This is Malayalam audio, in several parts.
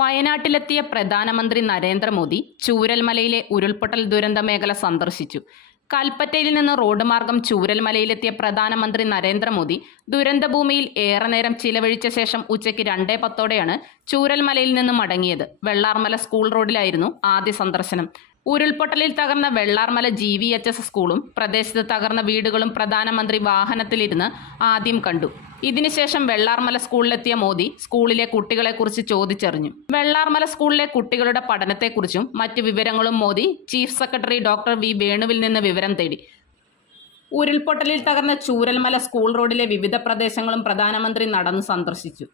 വയനാട്ടിലെത്തിയ പ്രധാനമന്ത്രി നരേന്ദ്രമോദി ചൂരൽമലയിലെ ഉരുൾപൊട്ടൽ ദുരന്ത മേഖല സന്ദർശിച്ചു. കൽപ്പറ്റയിൽ നിന്ന് റോഡ് മാർഗം ചൂരൽമലയിലെത്തിയ പ്രധാനമന്ത്രി നരേന്ദ്രമോദി ദുരന്തഭൂമിയിൽ ഏറെ നേരം ചിലവഴിച്ച ശേഷം ഉച്ചയ്ക്ക് രണ്ടേ പത്തോടെയാണ് ചൂരൽമലയിൽ നിന്ന് മടങ്ങിയത്. വെള്ളാർമല സ്കൂൾ റോഡിലായിരുന്നു ആദ്യ സന്ദർശനം. ഉരുൾപൊട്ടലിൽ തകർന്ന Vellarmala G V H S സ്കൂളും പ്രദേശത്ത് തകർന്ന വീടുകളും പ്രധാനമന്ത്രി വാഹനത്തിലിരുന്ന് ആദ്യം കണ്ടു. ഇതിനുശേഷം വെള്ളാർമല സ്കൂളിലെത്തിയ മോദി സ്കൂളിലെ കുട്ടികളെക്കുറിച്ച് ചോദിച്ചറിഞ്ഞു. വെള്ളാർമല സ്കൂളിലെ കുട്ടികളുടെ പഠനത്തെക്കുറിച്ചും മറ്റു വിവരങ്ങളും Modi chief secretary doctor V വേണുവിൽ നിന്ന് വിവരം തേടി. ഉരുൾപൊട്ടലിൽ തകർന്ന ചൂരൽമല സ്കൂൾ റോഡിലെ വിവിധ പ്രദേശങ്ങളും പ്രധാനമന്ത്രി നടന്നു സന്ദർശിച്ചു.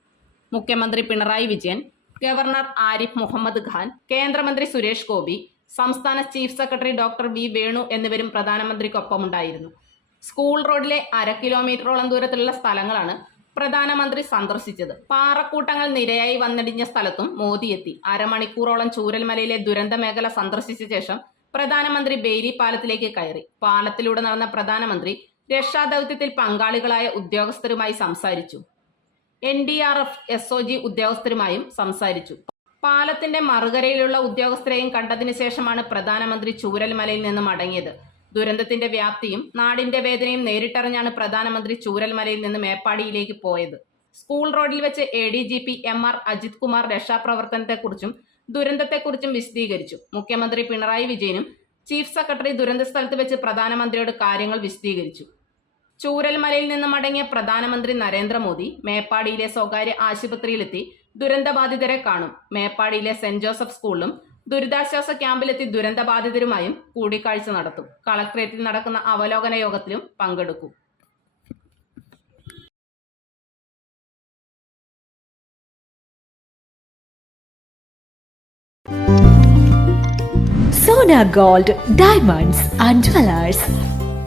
മുഖ്യമന്ത്രി പിണറായി വിജയൻ ഗവർണർ ആരിഫ് മുഹമ്മദ് ഖാൻ കേന്ദ്രമന്ത്രി സുരേഷ് ഗോപി സംസ്ഥാന chief secretary doctor V Venu എന്നിവരും പ്രധാനമന്ത്രിക്കൊപ്പമുണ്ടായിരുന്നു. സ്കൂൾ റോഡിലെ അര കിലോമീറ്ററോളം ദൂരത്തിലുള്ള സ്ഥലങ്ങളാണ് പ്രധാനമന്ത്രി സന്ദർശിച്ചത്. പാറക്കൂട്ടങ്ങൾ നിരയായി വന്നടിഞ്ഞ സ്ഥലത്തും മോദി എത്തി. അരമണിക്കൂറോളം ചൂരൽമലയിലെ ദുരന്ത മേഖല സന്ദർശിച്ച ശേഷം പ്രധാനമന്ത്രി ബേരി പാലത്തിലേക്ക് കയറി. പാലത്തിലൂടെ നടന്ന പ്രധാനമന്ത്രി രക്ഷാദൌത്യത്തിൽ പങ്കാളികളായ ഉദ്യോഗസ്ഥരുമായി സംസാരിച്ചു. N D R F S O G ഉദ്യോഗസ്ഥരുമായും സംസാരിച്ചു. പാലത്തിന്റെ മറുകരയിലുള്ള ഉദ്യോഗസ്ഥരെയും കണ്ടതിനു ശേഷമാണ് പ്രധാനമന്ത്രി ചൂരൽമലയിൽ നിന്ന് മടങ്ങിയത്. ദുരന്തത്തിന്റെ വ്യാപ്തിയും നാടിന്റെ വേദനയും നേരിട്ടറിഞ്ഞാണ് പ്രധാനമന്ത്രി ചൂരൽമലയിൽ നിന്ന് മേപ്പാടിയിലേക്ക് പോയത്. സ്കൂൾ റോഡിൽ വെച്ച് A D G P M R Ajith Kumar രക്ഷാപ്രവർത്തനത്തെക്കുറിച്ചും ദുരന്തത്തെക്കുറിച്ചും വിശദീകരിച്ചു. മുഖ്യമന്ത്രി പിണറായി വിജയനും ചീഫ് സെക്രട്ടറി ദുരന്ത സ്ഥലത്ത് വെച്ച് പ്രധാനമന്ത്രിയോട് കാര്യങ്ങൾ വിശദീകരിച്ചു. ചൂരൽമലയിൽ നിന്ന് മടങ്ങിയ പ്രധാനമന്ത്രി നരേന്ദ്രമോദി മേപ്പാടിയിലെ സ്വകാര്യ ആശുപത്രിയിലെത്തി ദുരന്തബാധിതരെ കാണും. മേപ്പാടിയിലെ സെന്റ് ജോസഫ് സ്കൂളിലും ദുരിതാശ്വാസ ക്യാമ്പിലെത്തി ദുരന്തബാധിതരുമായും കൂടിക്കാഴ്ച നടത്തും. കളക്ട്രേറ്റിൽ നടക്കുന്ന അവലോകന യോഗത്തിലും പങ്കെടുക്കും. Sona gold diamonds and jewellers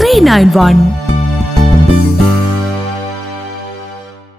three nine one